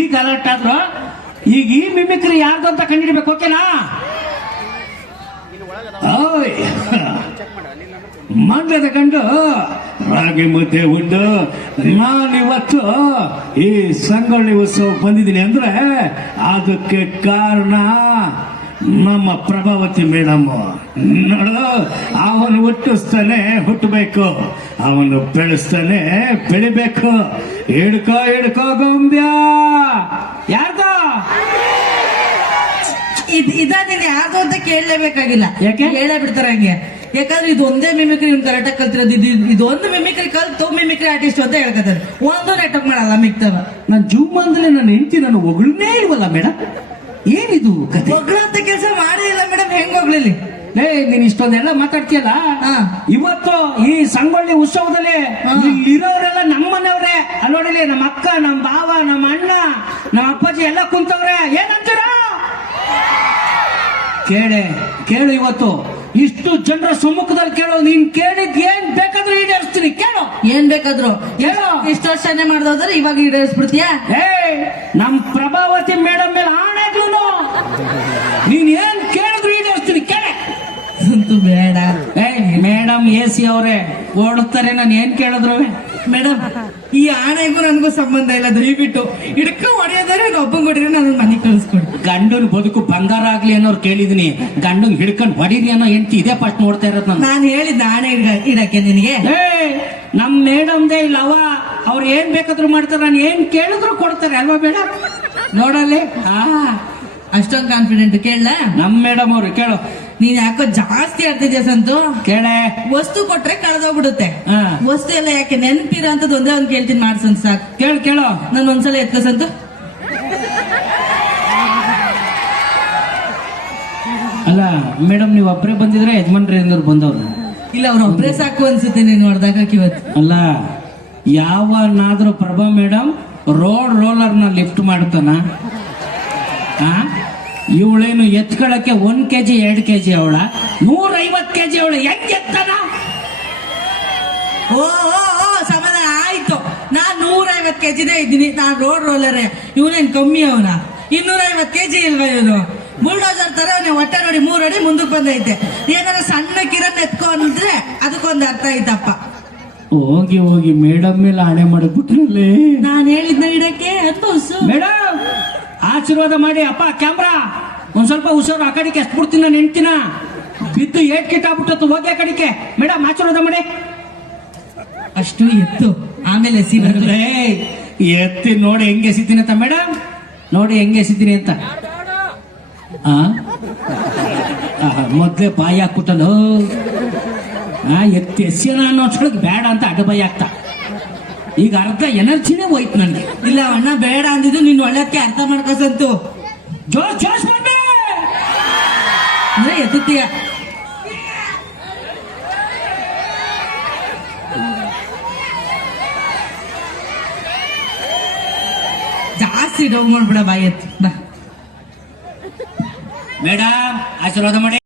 ಈಗ ಅಲರ್ಟ್ ಆದ್ರು, ಈಗ ಈ ಮಿಮಿಕ್ರಿ ಯಾರ್ದು ಅಂತ ಕಂಡಿಡ್ಬೇಕು, ಓಕೆನಾ? ಮಂಡ್ಯದ ಕಂಡು ರಾಗಿ ಮುದ್ದೆ ಉಂಡು. ನಾನಿವತ್ತು ಈ ಸಂಗೊಳ್ಳಿ ಉತ್ಸವ ಬಂದಿದ್ದೀನಿ ಅಂದ್ರೆ, ಅದಕ್ಕೆ ಕಾರಣ ನಮ್ಮ ಪ್ರಭಾವತಿ ಮೇಡಮ್ ನೋಡು ಅವನು ಹುಟ್ಟಿಸ್ತಾನೆ ಹುಟ್ಟಬೇಕು. ಅವನು ಬೆಳೆಸ್ತಾನೆ ಬೆಳಿಬೇಕು. ಹಿಡ್ಕೋ ಹಿಡ್ಕೋ ಗೌಂಬ್ಯ. ಯಾರ್ದ? ಇದ್ ಇದ ನೀನ್ ಯಾರ್ದು ಅಂತ ಕೇಳಲೇಬೇಕಾಗಿಲ್ಲ. ಯಾಕೆ? ಹೇಳೇ ಬಿಡ್ತಾರೆ ಹಂಗೆ. ಯಾಕಂದ್ರೆ ಇದು ಒಂದೇ ಮಿಮಿಕ್ರಿ ಇವ್ನು ಕರೆಕ್ಟಾಗಿ ಕಲ್ತಿರೋದು. ಇದು ಇದೊಂದು ಮಿಮಿಕ್ರಿ ಕಲ್ತು ಮಿಮಿಕ್ರಿ ಆರ್ಟಿಸ್ಟ್ ಅಂತ ಹೇಳ್ಕೊತಾರೆ. ಒಂದು ನೆಟ್ವರ್ಕ್ ಮಾಡಲ್ಲ ಮಿಕ್ತವ. ನಾನು ಜೂಮ್ ಅಂದ್ರೆ ನನ್ನ ಹೆಂಡತಿ ನಾನು ಹೊಗಳನೇ ಇಲ್ವಲ್ಲ ಮೇಡಮ್? ಏನಿದು ಕತೆ? ಕೆಲಸ ಮಾಡೇ ಇಲ್ಲ ಮೇಡಮ್ ಹೆಂಗ್ ಹೋಗ್ಲಿಲ್ಲಿ ಲೇ ನೀನ್ ಇಷ್ಟೊಂದೆಲ್ಲ ಮಾತಾಡ್ತೀಯಲ್ಲ. ಇವತ್ತು ಈ ಸಂಗೊಳ್ಳಿ ಉತ್ಸವದಲ್ಲಿ ಇರೋರೆಲ್ಲ ಇಲ್ಲಿರೋರೆಲ್ಲ ನಮ್ಮನೆಯವ್ರೆ. ಅಲ್ಲಿ ನೋಡಿಲಿ ನಮ್ಮ ಅಕ್ಕ ನಮ್ಮ ಬಾವ ನಮ್ಮ ಅಣ್ಣ ನಮ್ಮ ಅಪ್ಪಾಜಿ ಎಲ್ಲ ಕುಂತವ್ರೆ. ಏನಂತೀರ ಕೇಳೆ ಕೇಳು ಇವತ್ತು. ಇಷ್ಟು ಜನರ ಸಮ್ಮುಖದಲ್ಲಿ ಕೇಳೋ. ನೀನ್ ಕೇಳಿದ್ ಏನ್ ಬೇಕಾದ್ರೂ ಈಡೇರಿಸ್ತೀನಿ. ಕೇಳು. ಏನ್ ಬೇಕಾದ್ರು? ಹೇಳು. ಇಷ್ಟು ವರ್ಷನೇ ಮಾಡ್ದಾದ್ರೆ ಇವಾಗ ಈಡೇರಿಸ್ಬಿಡ್ತೀಯ? ಏ ನಮ್ ಪ್ರಭಾವತಿ ಮೇಡಮ್ ಮೇಲೆ ಆಣೆಗಳು ನೀನ್ ಏನ್ ಕೇಳಿದ್ರು ಈಡೇರಿಸ್ತೀನಿ ಕೇಳೆ ಅಂತೂ ಬೇಡ ಏ ಮೇಡಮ್ ಎ ಸಿ ಅವರೇ ಓಡುತ್ತಾರೆ ನಾನು ಏನ್ ಕೇಳಿದ್ರು ಮೇಡಮ್ ಈ ಆಣೆಗೂ ನನಗೂ ಸಂಬಂಧ ಇಲ್ಲ ದಯವಿಟ್ಟು ಹಿಡ್ಕ ಹೊಡೆಯೋದಾರೆ ಒಬ್ಬಂಗ್ ಹೊಡಿದ್ರೆ ನಾನು ಮನೆ ಕಳಿಸ್ಕೊಡಿ. ಗಂಡನ ಬದುಕು ಬಂಗಾರ ಆಗ್ಲಿ ಅನ್ನೋರು ಕೇಳಿದೀನಿ. ಗಂಡನ್ ಹಿಡ್ಕೊಂಡ್ ಹೊಡೀರಿ ಅನ್ನೋ ಹೆಂತಿ ಇದೇ ಫಸ್ಟ್ ನೋಡ್ತಾ ಇರೋದು ನಾನು. ನಾನು ಹೇಳಿದ್ದ ಆನೆ ಇಡ- ಇಡಕ್ಕೆ ನಿನಗೆ. ನಮ್ ಮೇಡಮ್ದೇ ಅವ ಅವ್ರು ಏನ್ ಬೇಕಾದ್ರೂ ಮಾಡ್ತಾರೆ ನಾನು ಏನ್ ಕೇಳಿದ್ರು ಕೊಡ್ತಾರೆ ಅಲ್ವಾ ಬೇಡ? ನೋಡಲ್ಲಿ? ಆ ಅಷ್ಟೊಂದು ಕಾನ್ಫಿಡೆಂಟ್ ಕೇಳಲ್ಲ ನಮ್ ಮೇಡಮ್ ಅವ್ರು ಕೇಳು. ನೀನ್ ಯಾಕೋ ಜಾಸ್ತಿ ಆಡ್ತಿದ್ಯಾ ಸಂತು? ಕೇಳೆ. ವಸ್ತು ಕೊಟ್ರೆ ಕಳೆದೋಗ್ಬಿಡುತ್ತೆ. ಹಾ. ವಸ್ತು ಎಲ್ಲ ಯಾಕೆ ನೆನಪಿರೋ ಅಂತದ್ ಒಂದೇ ಒಂದ್ ಕೇಳ್ತೀನಿ ಮಾಡ್ಸಂತ ಸಾಕು. ಕೇಳು ಕೇಳೋ. ನಾನು ಒಂದ್ಸಲ ಎತ್ಕ ಸಂತು. ಅಲ್ಲ ಮೇಡಮ್ ನೀವು ಒಬ್ಬರೇ ಬಂದಿದ್ರೆ ಯಜಮಾನ್ರಿ ಅಂದ್ರೆ ಬಂದವ್ರು? ಇಲ್ಲ ಅವ್ರ ಒಬ್ಬರೇ ಸಾಕು ಅನ್ಸುತ್ತೆ ನೀನ್ ಹೊಡೆದಾಗ ಇವತ್ತು. ಅಲ್ಲ ಯಾವನಾದ್ರೂ ಪ್ರಭಾ ಮೇಡಮ್ ರೋಡ್ ರೋಲರ್ನ ಲಿಫ್ಟ್ ಮಾಡ್ತಾನ ಇವಳೇನು ಎತ್ಕೊಳಕ್ಕೆ ಒಂದ್ ಕೆಜಿ ಎರಡ್ ಕೆಜಿ ಅವಳ? ನೂರ ಐವತ್ ಕೆಜಿ ಅವಳು ಹೆಂಗ್ ಎತ್ತಾನ ಓ ಸಮಾಧಾನ ಆಯ್ತು. ನಾನು ನೂರ ಕೆ ಜಿನೇ ಇದ್ದೀನಿ. ನಾನು ರೋಡ್ ರೋಲರೇ ಇವನೇನ್ ಕಮ್ಮಿ ಅವನ? ಇನ್ನೂರ ಕೆ ಜಿ ಇಲ್ವಾ ಇವನು? ಬುಲ್ಡೋಸರ್ ತರ ಹೊಟ್ಟೆ ನೋಡಿ ಮೂರ್ ಅಡಿ ಮುಂದಕ್ಕೆ ಬಂದೈತೆ. ಏನಾರ ಸಣ್ಣ ಕಿರಣ್ ಎತ್ಕೊ ಅಂದ್ರೆ ಅದಕ್ಕೊಂದು ಅರ್ಥ ಐತಪ್ಪ ಹೋಗಿ ಹೋಗಿ ಮೇಡಮ್ ಮೇಲೆ ಆಣೆ ಮಾಡಿಬಿಟ್ರಲ್ಲಿ ನಾನು ಹೇಳಿದ್ನ ಇಡಕ್ಕೆ? ಅದು ಮೇಡಮ್! ಆಶೀರ್ವಾದ ಮಾಡಿ, ಅಪ್ಪ, ಕ್ಯಾಮ್ರಾ, ಒಂದ್ ಸ್ವಲ್ಪ ಹುಷಾರು, ಆ ಕಡೆಗೆ ಎಷ್ಟು ಬಿಡ್ತೀನ ನೆನ್ತಿನ ಬಿದ್ದು ಏಟ್ ಕಿಟ್ ಆಗ್ಬಿಟ್ಟು ಹೋಗಿ ಆ ಕಡೆಗೆ. ಮೇಡಮ್ ಆಶೀರ್ವಾದ ಮಾಡಿ. ಅಷ್ಟು ಎತ್ತು. ಆಮೇಲೆ ಎಸಿ ಎತ್ತಿ ನೋಡಿ ಹೆಂಗೆ ಎಸಿತೀನಿ ಅಂತ ಮೇಡಮ್ ನೋಡಿ ಹೆಂಗೆ ಎಸಿತೀನಿ ಅಂತ. ಮೊದ್ಲೇ ಬಾಯಿ ಹಾಕ್ಬಿಟ್ಟಲು ಎತ್ತಿ ಎಸ್ಯನ ಅನ್ನೋ ಬೇಡ ಅಂತ ಅಡ್ಡ ಬಾಯಿ ಹಾಕ್ತಾ. ಈಗ ಅರ್ಧ ಎನರ್ಜಿನೇ ಹೋಯ್ತು ನನಗೆ ಇಲ್ಲ, ಅಣ್ಣ, ಬೇಡ ಅಂದಿದ್ದು ನಿನ್ ಒಳ್ಳೆಕ್ಕೆ ಅರ್ಥ ಮಾಡ್ಕೊಸಂತು. ಜೋಶ್ ಜೋಶ್ ಎತ್ತುತ್ತೀಯ ಜಾಸ್ತಿ ಡೌನ್ ಮಾಡ್ಬಿಡ ಬಾಯಿ ಎತ್ತು. ಬಾ. ಮೇಡಮ್ ಆಶೀರ್ವಾದ ಮಾಡಿ.